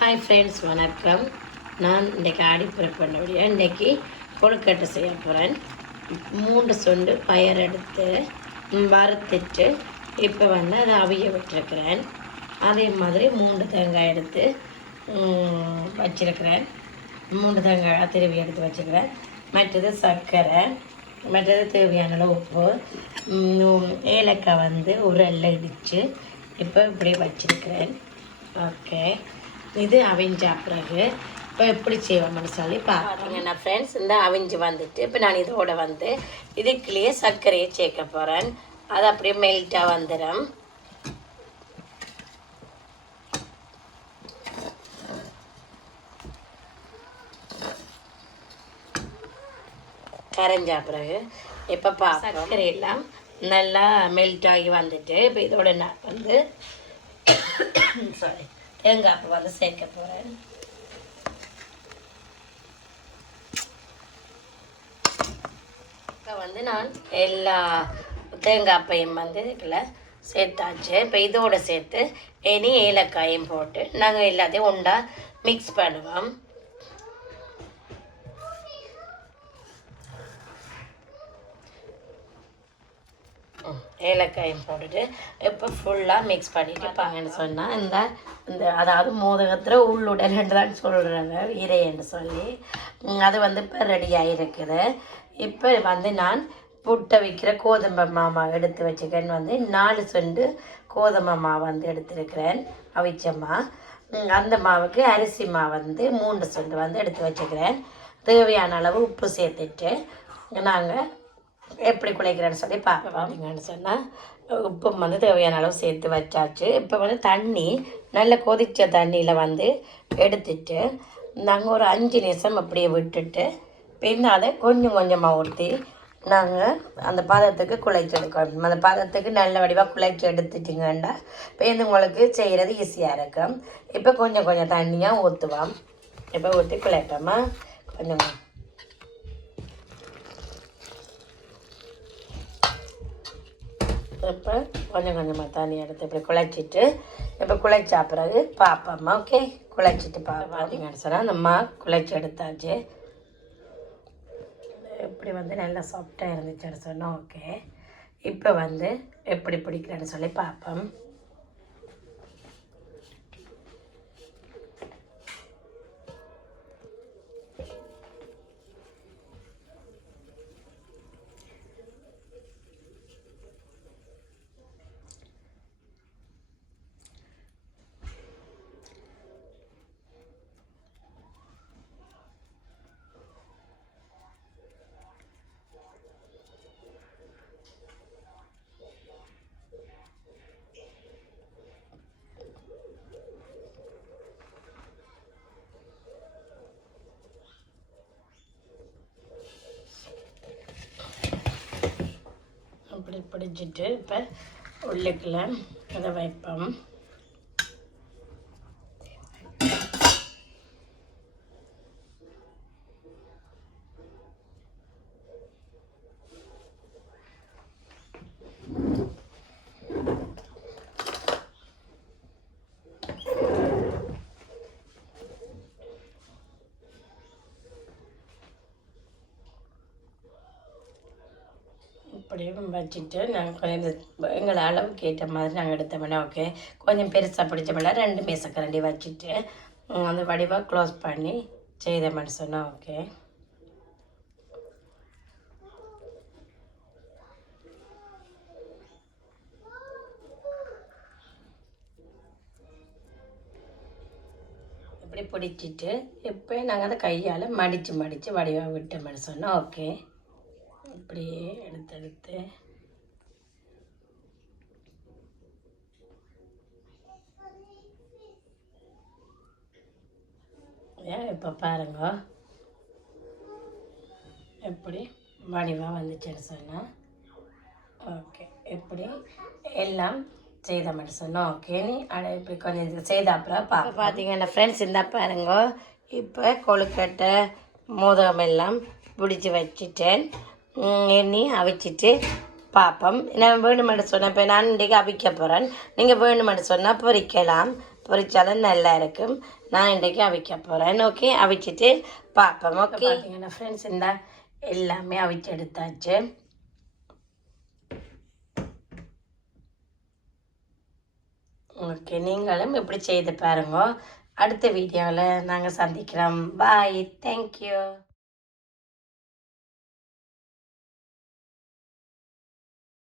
Hi friends, வணக்கம். நான் இன்றைக்கி ஆடிப்புற பண்ணபடியாக இன்றைக்கி கொழுக்கட்டை செய்ய போகிறேன். 3 சொண்டு பயர் எடுத்து வறுத்துட்டு இப்போ அதை அவிய விட்டுருக்கிறேன். அதே மாதிரி 3 தேங்காய் எடுத்து வச்சுருக்கிறேன். 3 தேங்காய் திருவி எடுத்து வச்சுக்கிறேன். மற்றது சர்க்கரை, மற்றது தேவையான அளவு உப்பு, ஏலக்காய் உரல்ல இடித்து இப்போ இப்படி வச்சுருக்கிறேன். ஓகே, இது அவிஞ்ச பிறகு இப்போ எப்படி செய்வோம்னு சொல்லி பார்த்தீங்கன்னா ஃப்ரெண்ட்ஸ், இந்த அவிஞ்சு வந்துட்டு இப்போ நான் இதோட இதுக்குள்ளேயே சர்க்கரையை சேர்க்க போகிறேன். அது அப்படியே மெல்ட்டாக வந்துடும். கரைஞ்சா பிறகு இப்போ சர்க்கரை எல்லாம் நல்லா மெல்ட் ஆகி வந்துட்டு இப்போ இதோட நான் சாரி தேங்காய் பூ சேர்க்க போகிறேன். இப்போ நான் எல்லா தேங்காய் பையும் இதுக்குள்ள சேர்த்தாச்சு. இப்போ இதோடு சேர்த்து இனி ஏலக்காயும் போட்டு நாங்கள் எல்லாத்தையும் உண்டா மிக்ஸ் பண்ணுவோம். ஏலக்காயும் போட்டுட்டு இப்போ ஃபுல்லாக மிக்ஸ் பண்ணிட்டு பாங்கன்னு சொன்னால் இந்த அதாவது மோதகத்தில் உள்ளுடல் தான் சொல்கிறாங்க, இறைன்னு சொல்லி. அது இப்போ ரெடியாக இருக்குது. இப்போ நான் புட்டை வைக்கிற கோதுமை மாமா எடுத்து வச்சுக்கிறேன். 4 சொண்டு கோதுமை மாவு எடுத்துருக்கிறேன், அவிச்சம்மா. அந்த மாவுக்கு அரிசி மாவு 3 சொண்டு எடுத்து வச்சுக்கிறேன். தேவையான அளவு உப்பு சேர்த்துட்டு நாங்கள் எப்படி குழைக்கிறேன்னு சொல்லி பார்ப்போம். சொன்னால் உப்பு தேவையான அளவு சேர்த்து வச்சாச்சு. இப்போ தண்ணி நல்ல கொதித்த தண்ணியில் எடுத்துட்டு நாங்கள் ஒரு 5 நிமிஷம் அப்படியே விட்டுட்டு பின்ன அதை கொஞ்சம் கொஞ்சமாக ஊற்றி நாங்கள் அந்த பாதத்துக்கு குழைச்சி எடுக்கணும். அந்த பாதத்துக்கு நல்ல வடிவாக குழைச்சி எடுத்துட்டிங்கன்னா இப்போ உங்களுக்கு செய்கிறது ஈஸியாக இருக்கும். இப்போ கொஞ்சம் கொஞ்சம் தண்ணியாக ஊற்றுவோம். இப்போ ஊற்றி குழைப்போமா கொஞ்சம் இப்போ கொஞ்சம் கொஞ்சமாக தண்ணி எடுத்து இப்படி குழைச்சிட்டு இப்போ குழைச்சா பிறகு பார்ப்போம்மா. ஓகே, குழைச்சிட்டு பார்த்தீங்கன்னு சொன்னால் நம்ம குழைச்சி எடுத்தாச்சு. இப்படி நல்லா சாஃப்டாக இருந்துச்சுன்னு சொன்னால் ஓகே. இப்போ எப்படி பிடிக்கிறேன்னு சொல்லி பார்ப்போம். இப்படி பிடிச்சிட்டு இப்போ உள்ளுக்குள்ள அதை வைப்போம். இப்படியும் வச்சுட்டு நாங்கள் கொஞ்சம் எங்களை அளவுக்கு ஏற்ற மாதிரி நாங்கள் எடுத்தோம்னா ஓகே. கொஞ்சம் பெருசாக பிடிச்சோம்னா 2 மேசக்கரண்டி வச்சுட்டு அந்த வடிவாக க்ளோஸ் பண்ணி செய்தோம்னு சொன்னால் ஓகே. இப்படி பிடிச்சிட்டு இப்போ நாங்கள் அதை கையால் மடித்து வடிவாக விட்டோம்னு சொன்னால் ஓகே. இப்படியே எடுத்து இப்போ பாருங்க எப்படி வடிவாக வந்துச்சுன்னு சொன்னால் ஓகே. எப்படி எல்லாம் செய்த மட்டும் சொன்னால் ஓகே. நீ இப்படி கொஞ்சம் செய்த அப்புறம் பார்த்தீங்கன்னா ஃப்ரெண்ட்ஸ் இந்த பாருங்க இப்போ கொழுக்கட்டை மோதகம் எல்லாம் பிடிச்சி வச்சுட்டேன். எண்ணி அவிச்சிட்டு பார்ப்போம். நான் வேணுமென்று சொன்னேன். இப்போ நான் இன்றைக்கி அவிக்க போகிறேன். நீங்கள் வேணுமென்று சொன்னால் பொரிக்கலாம், பொரித்தாலும் நல்லா இருக்கும். நான் இன்றைக்கு அவிக்க போகிறேன். ஓகே, அவிச்சிட்டு பார்ப்போம். ஓகே பார்த்தீங்கன்னா ஃப்ரெண்ட்ஸ், இந்த எல்லாமே அவிச்சு எடுத்தாச்சு. ஓகே, நீங்களும் இப்படி செய்து பாருங்க. அடுத்த வீடியோவில் நாங்கள் சந்திக்கிறோம். பாய், தேங்க்யூ.